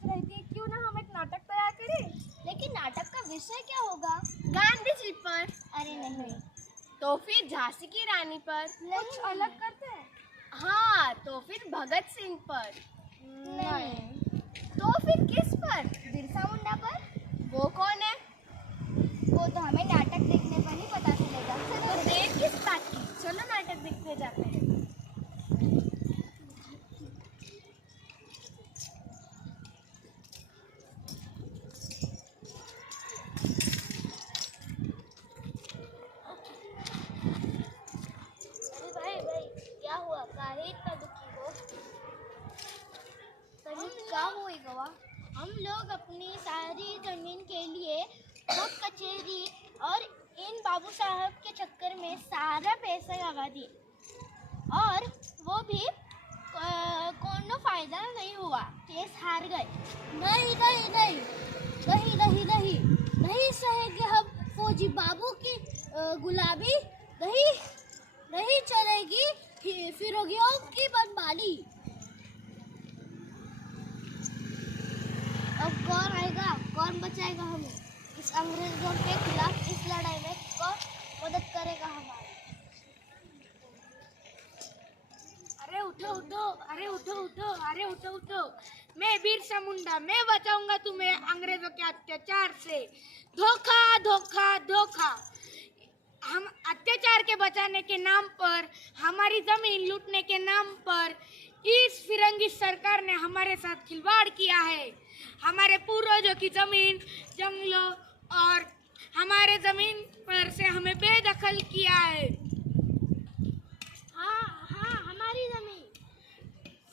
सोच रही थी क्यों ना हम एक नाटक तैयार करें। लेकिन नाटक का विषय क्या होगा? गांधी जी पर। अरे नहीं। तो फिर झांसी की रानी पर। कुछ अलग करते हैं। हाँ, तो फिर भगत सिंह पर। नहीं। तो फिर किस पर? बिरसा मुंडा पर। वो कौन है? वो तो हमें नाटक देखने पर ही पता चलेगा। तो देर किस बात की, चलो नाटक देखने जाते हैं। अरे भाई क्या हुआ? काहे इतना दुखी हो? क्या हुई गवा? हम लोग अपनी सारी जमीन के लिए कोर्ट कचहरी और इन बाबू साहब के चक्कर में सारा पैसा लगा दिए और वो भी कोनो फायदा नहीं हुआ। केस हार गए। नहीं नहीं नहीं नहीं नहीं नहीं नहीं सहेंगे हम फौजी बाबू की गुलाबी। नहीं नहीं चलेगी फिरोगियों की मनमानी। अब कौन आएगा, कौन बचाएगा हमें? इस अंग्रेजों के खिलाफ इस लड़ाई में कौन मदद करेगा हमारी? अरे उठो उठो, अरे उठो उठो, अरे उठो उठो। मैं बिरसा मुंडा, मैं बचाऊंगा तुम्हें अंग्रेजों के अत्याचार से। धोखा धोखा धोखा। हम अत्याचार के बचाने के नाम पर, हमारी जमीन लूटने के नाम पर इस फिरंगी सरकार ने हमारे साथ खिलवाड़ किया है। हमारे पूर्वजों की जमीन, जंगलों और हमारे जमीन पर से हमें बेदखल किया है। हाँ हाँ हमारी जमीन।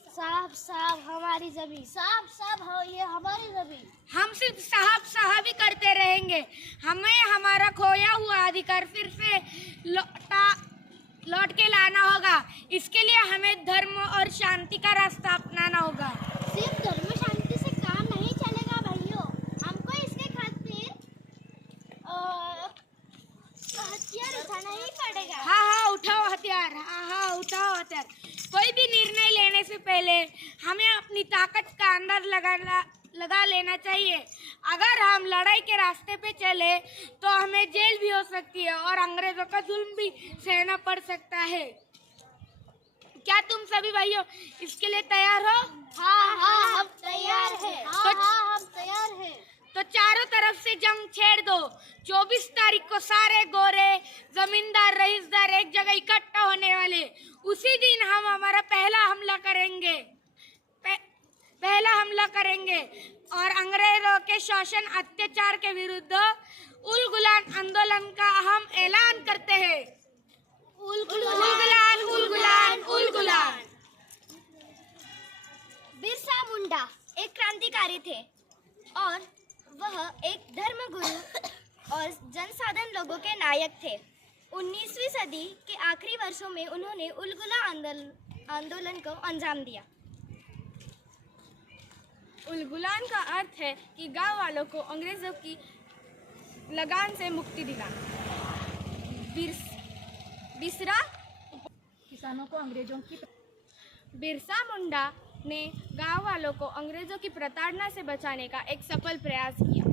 साहब साहब हमारी जमीन। साहब साहब हाँ ये हमारी जमीन। हम सिर्फ साहब साहब ही करते रहेंगे। हमें हमारा खोया हुआ अधिकार फिर से लौट के लाना होगा। इसके लिए हमें धर्म और शांति का रास्ता अपनाना होगा। सिर्फ धर्म शांति से काम नहीं चलेगा भाइयों। हमको इसके खातिर हथियार उठाना ही पड़ेगा। हाँ हाँ उठाओ हथियार, हाँ हाँ उठाओ हथियार। कोई भी निर्णय लेने से पहले हमें अपनी ताकत का अंदाज लगा लेना चाहिए। अगर हम लड़ाई के रास्ते पे चले तो हमें जेल भी हो सकती है और अंग्रेजों का जुल्म भी सहना पड़ सकता है। क्या तुम सभी भाइयों इसके लिए तैयार हो? हाँ हाँ हम तैयार हैं। हाँ हाँ हम तैयार हैं। तो चारों तरफ से जंग छेड़ दो। 24 तारीख को सारे गोरे जमींदार रईसदार एक जगह इकट्ठा होने वाले। उसी दिन हम हमारा पहला हमला करेंगे और अंग्रेजों के शोषण अत्याचार के विरुद्ध उल गुलान आंदोलन का हम ऐलान करते हैं। उल गुलान उल गुलान उल गुलान। बिरसा मुंडा एक क्रांतिकारी थे और वह एक धर्मगुरु और जनसाधारण लोगों के नायक थे। 19वीं सदी के आखिरी वर्षों में उन्होंने उलगुला आंदोलन को अंजाम दिया। उलगुलान का अर्थ है कि गांव वालों को अंग्रेजों की लगान से मुक्ति दिलाना। बिरसा किसानों को अंग्रेजों की बिरसा मुंडा ने गांव वालों को अंग्रेजों की प्रताड़ना से बचाने का एक सफल प्रयास किया।